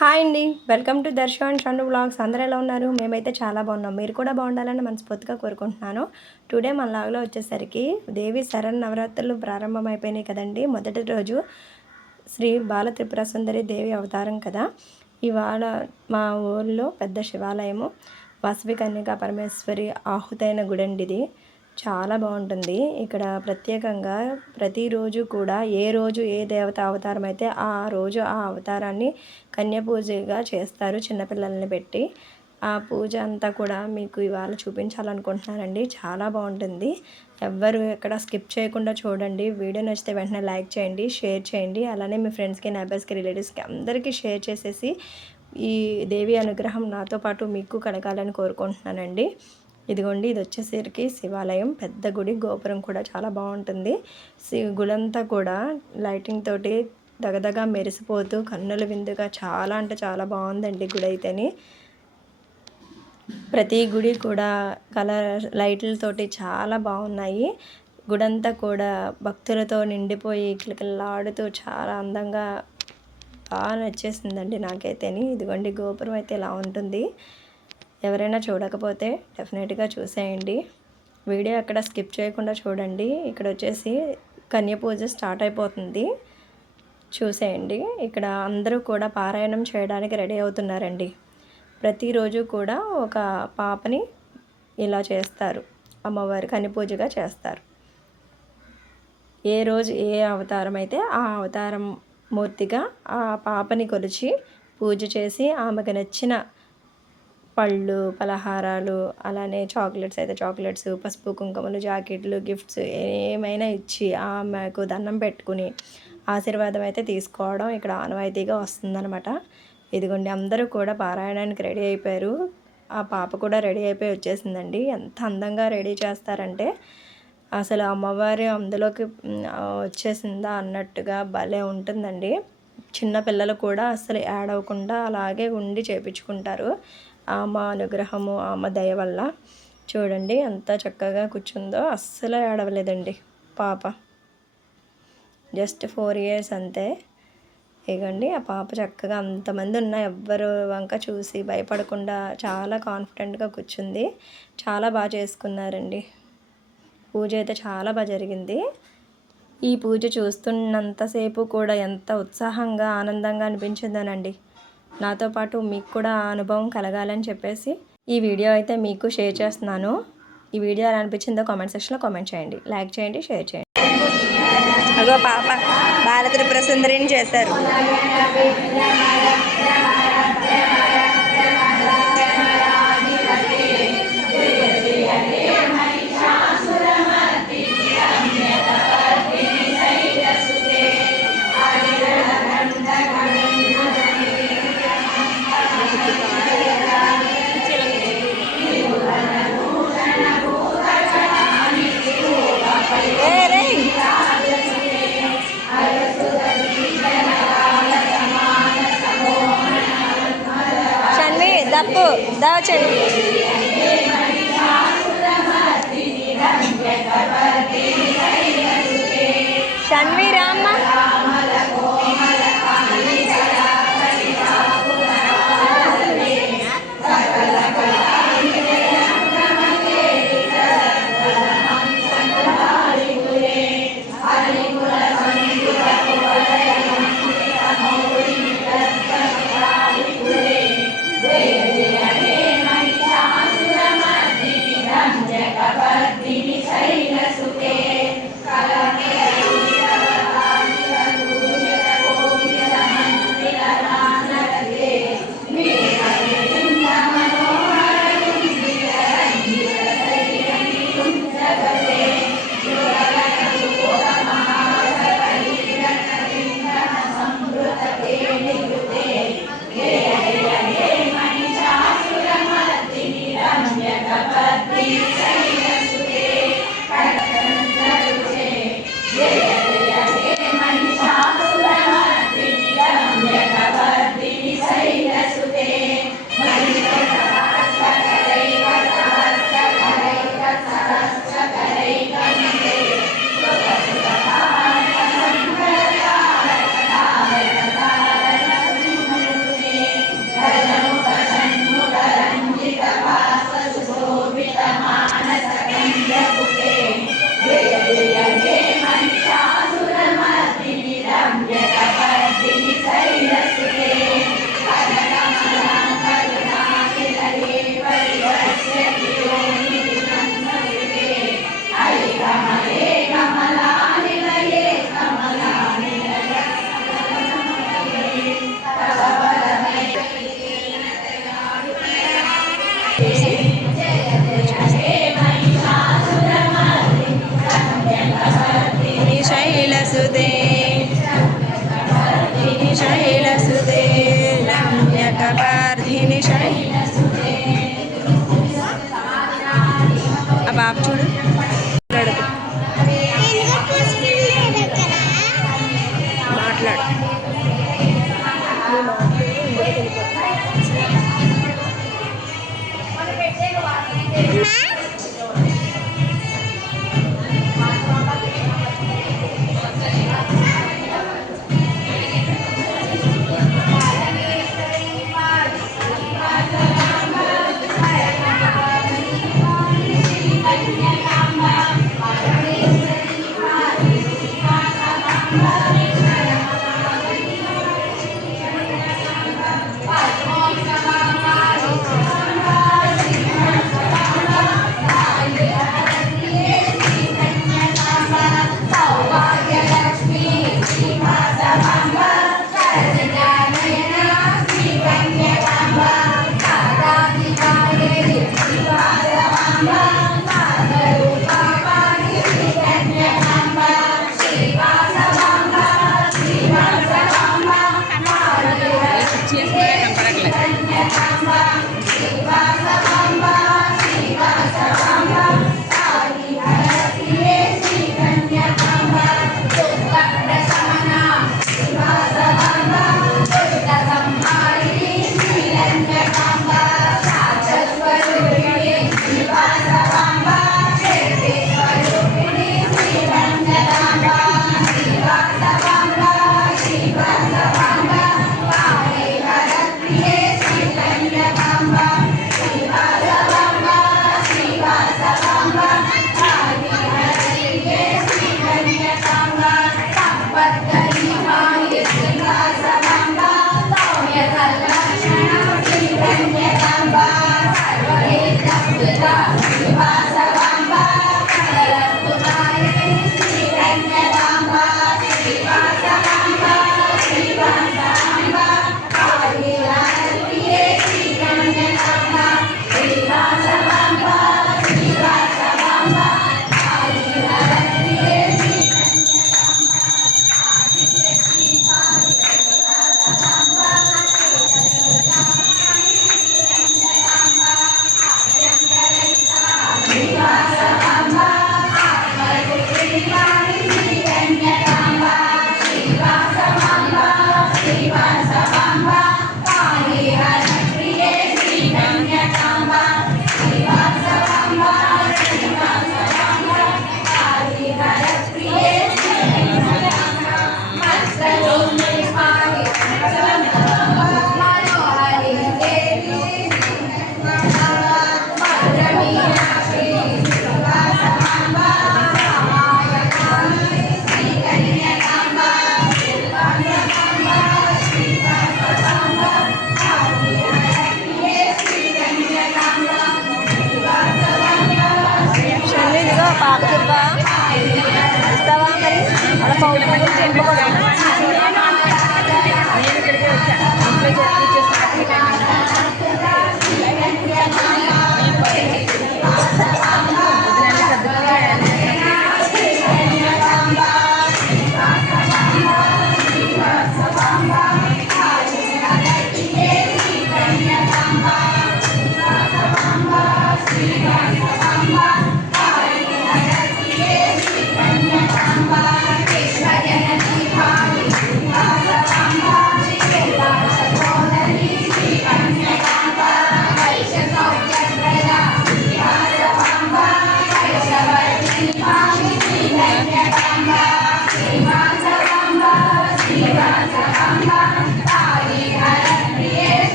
Hi అండి. Welcome to Darshan Chandu vlogs. అందరూ ఎలా ఉన్నారు? మేమైతే చాలా బాగున్నాం. మీరు కూడా బాగుండాలని మనస్ఫూర్తిగా కోరుకుంటున్నాను. టుడే మన లాగ్లో వచ్చేసరికి దేవి శరన్నవరాత్రులు ప్రారంభమైపోయినాయి కదండి. మొదటి రోజు శ్రీ బాల త్రిపుర సుందరి దేవి అవతారం కదా. ఇవాళ మా ఊళ్ళో పెద్ద శివాలయము వాసవి కన్యకా పరమేశ్వరి ఆహుతైన గుడండి ఇది. చాలా బాగుంటుంది ఇక్కడ. ప్రత్యేకంగా ప్రతిరోజు కూడా ఏ రోజు ఏ దేవత అవతారం అయితే ఆ రోజు ఆ అవతారాన్ని కన్యపూజగా చేస్తారు చిన్నపిల్లల్ని పెట్టి. ఆ పూజ అంతా కూడా మీకు ఇవాళ చూపించాలనుకుంటున్నానండి. చాలా బాగుంటుంది. ఎవ్వరు ఎక్కడ స్కిప్ చేయకుండా చూడండి. వీడియో నచ్చితే వెంటనే లైక్ చేయండి, షేర్ చేయండి. అలానే మీ ఫ్రెండ్స్కి, నైబర్స్కి, రిలేటివ్స్కి అందరికీ షేర్ చేసేసి ఈ దేవి అనుగ్రహం నాతో పాటు మీకు కలగాలని కోరుకుంటున్నానండి. ఇదిగోండి, ఇది వచ్చేసరికి శివాలయం. పెద్ద గుడి, గోపురం కూడా చాలా బాగుంటుంది. గుడంతా కూడా లైటింగ్ తోటి దగదగా మెరిసిపోతూ కన్నుల విందుగా చాలా అంటే చాలా బాగుందండి గుడి అయితేని. ప్రతి గుడి కూడా కలర్ లైట్లతోటి చాలా బాగున్నాయి. గుడంతా కూడా భక్తులతో నిండిపోయి కిలకిలలాడుతూ చాలా అందంగా బాగా నచ్చేసిందండి నాకైతేని. ఇదిగోండి, గోపురం అయితే ఇలా ఉంటుంది. ఎవరైనా చూడకపోతే డెఫినెట్గా చూసేయండి. వీడియో అక్కడ స్కిప్ చేయకుండా చూడండి. ఇక్కడ వచ్చేసి కన్య పూజ స్టార్ట్ అయిపోతుంది, చూసేయండి. ఇక్కడ అందరూ కూడా పారాయణం చేయడానికి రెడీ అవుతున్నారండి. ప్రతిరోజు కూడా ఒక పాపని ఇలా చేస్తారు, అమ్మవారి కన్య పూజగా చేస్తారు. ఏ రోజు ఏ అవతారం అయితే ఆ అవతారం మూర్తిగా ఆ పాపని కొలిచి పూజ చేసి ఆమెకు నచ్చిన పళ్ళు, పలహారాలు, అలానే చాక్లెట్స్ అయితే చాక్లెట్స్, పసుపు కుంకుమలు, జాకెట్లు, గిఫ్ట్స్ ఏమైనా ఇచ్చి ఆమెకు దండం పెట్టుకుని ఆశీర్వాదం అయితే తీసుకోవడం ఇక్కడ ఆనవాయితీగా వస్తుందన్నమాట. ఇదిగోండి, అందరూ కూడా పారాయణానికి రెడీ అయిపోయారు. ఆ పాప కూడా రెడీ అయిపోయి వచ్చేసిందండి. ఎంత అందంగా రెడీ చేస్తారంటే అసలు అమ్మవారి అందులోకి వచ్చేసిందా అన్నట్టుగా భలే ఉంటుందండి. చిన్న పిల్లలు కూడా అసలు యాడ్ అవ్వకుండా అలాగే ఉండి చేపించుకుంటారు. అమ్మ అనుగ్రహము, అమ్మ దయ వల్ల. చూడండి ఎంత చక్కగా కూర్చుందో. అస్సలు ఏడవలేదండి పాప. జస్ట్ 4 years అంతే. ఇగండి, ఆ పాప చక్కగా అంతమంది ఉన్న ఎవ్వరు వంక చూసి భయపడకుండా చాలా కాన్ఫిడెంట్గా కూర్చుంది. చాలా బాగా చేసుకున్నారండి. పూజ అయితే చాలా బాగా జరిగింది. ఈ పూజ చూస్తున్నంతసేపు కూడా ఎంత ఉత్సాహంగా, ఆనందంగా అనిపించిందోనండి. నాతో పాటు మీకు కూడా ఆ అనుభవం కలగాలని చెప్పేసి ఈ వీడియో అయితే మీకు షేర్ చేస్తున్నాను. ఈ వీడియో ఎలా అనిపించిందో కామెంట్ సెక్షన్లో కామెంట్ చేయండి, లైక్ చేయండి, షేర్ చేయండి. అగో పాప బాల త్రిపుర సుందరిని చేశారు. షణ్వి దప్పు దాచండి. షణ్వి రామ్మ.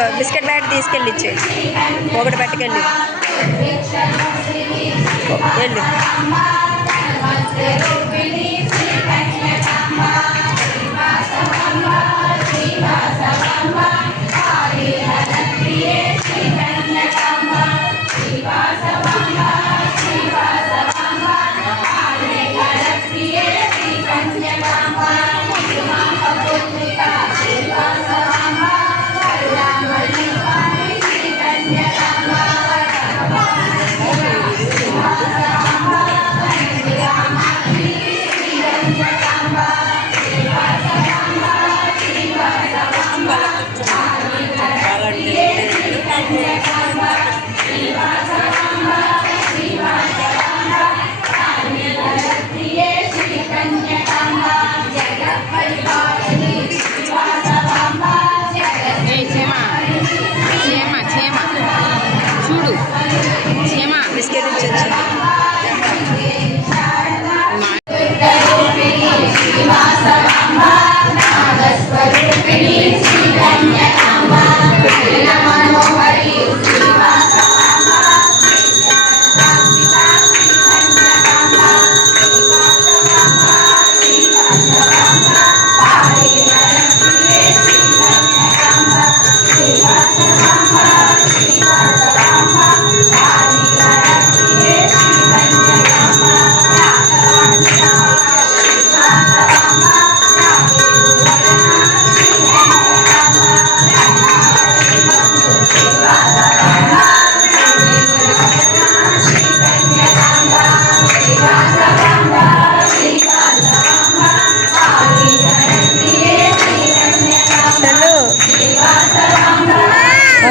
ఇదిగో బిస్కెట్ ప్యాకెట్ తీసుకెళ్ళి ఇచ్చే, ఒకటి పట్టుకెళ్ళి వెళ్ళు. బిస్కెట్ ఇచ్చి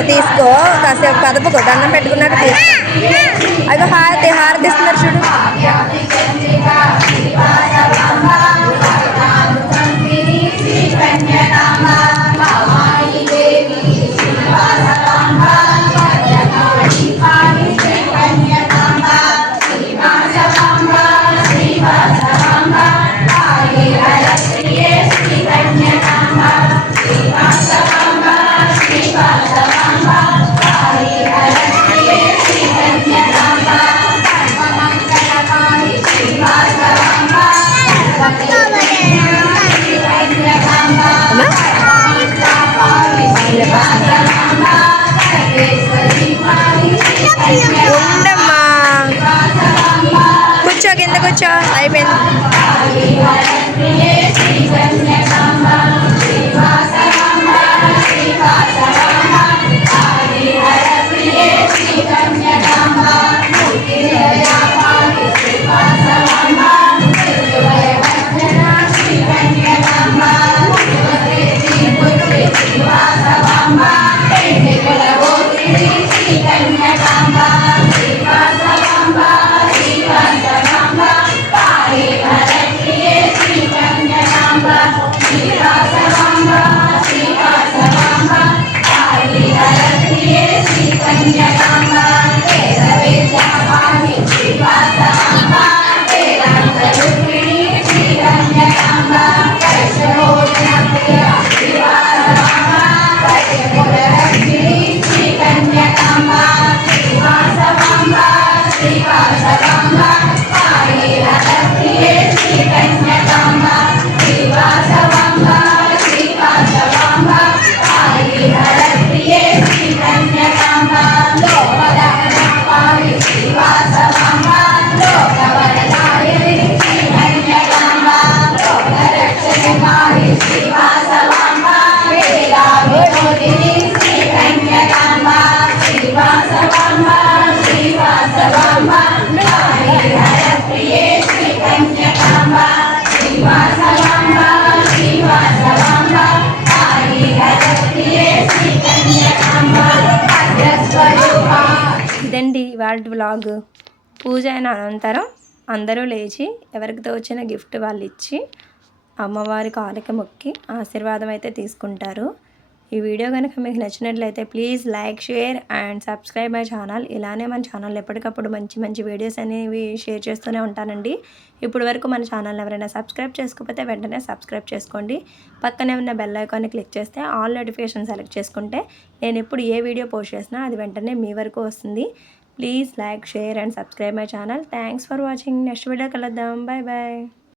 తీసుకో, కాసేపు కదపకో, దండం పెట్టుకున్నాక తీసుకో. అదో హారతి ఇస్తున్నారు చూడు. ఉండమ్మా, కూర్చో, కింద కూర్చో, అయిపోయింది. ఇదండి ఇవాళ వ్లాగ్. పూజ అయిన అనంతరం అందరూ లేచి ఎవరికి తోచిన గిఫ్ట్ వాళ్ళు ఇచ్చి అమ్మవారి కాలిక మొక్కి ఆశీర్వాదం అయితే తీసుకుంటారు. ఈ వీడియో కనుక మీకు నచ్చినట్లయితే please like, share and subscribe my channel. ఇలానే మన ఛానల్ ఎప్పటికప్పుడు మంచి మంచి వీడియోస్ అనేవి షేర్ చేస్తూనే ఉంటానండి. ఇప్పుడు వరకు మన ఛానల్ని ఎవరైనా సబ్స్క్రైబ్ చేసుకోకపోతే వెంటనే సబ్స్క్రైబ్ చేసుకోండి. పక్కనే ఉన్న బెల్ ఐకాన్ని క్లిక్ చేస్తే ఆల్ నోటిఫికేషన్ సెలెక్ట్ చేసుకుంటే నేను ఇప్పుడు ఏ వీడియో పోస్ట్ చేసినా అది వెంటనే మీ వరకు వస్తుంది. Please like, share and subscribe my channel. Thanks for watching. Next video కలుద్దాం. Bye bye.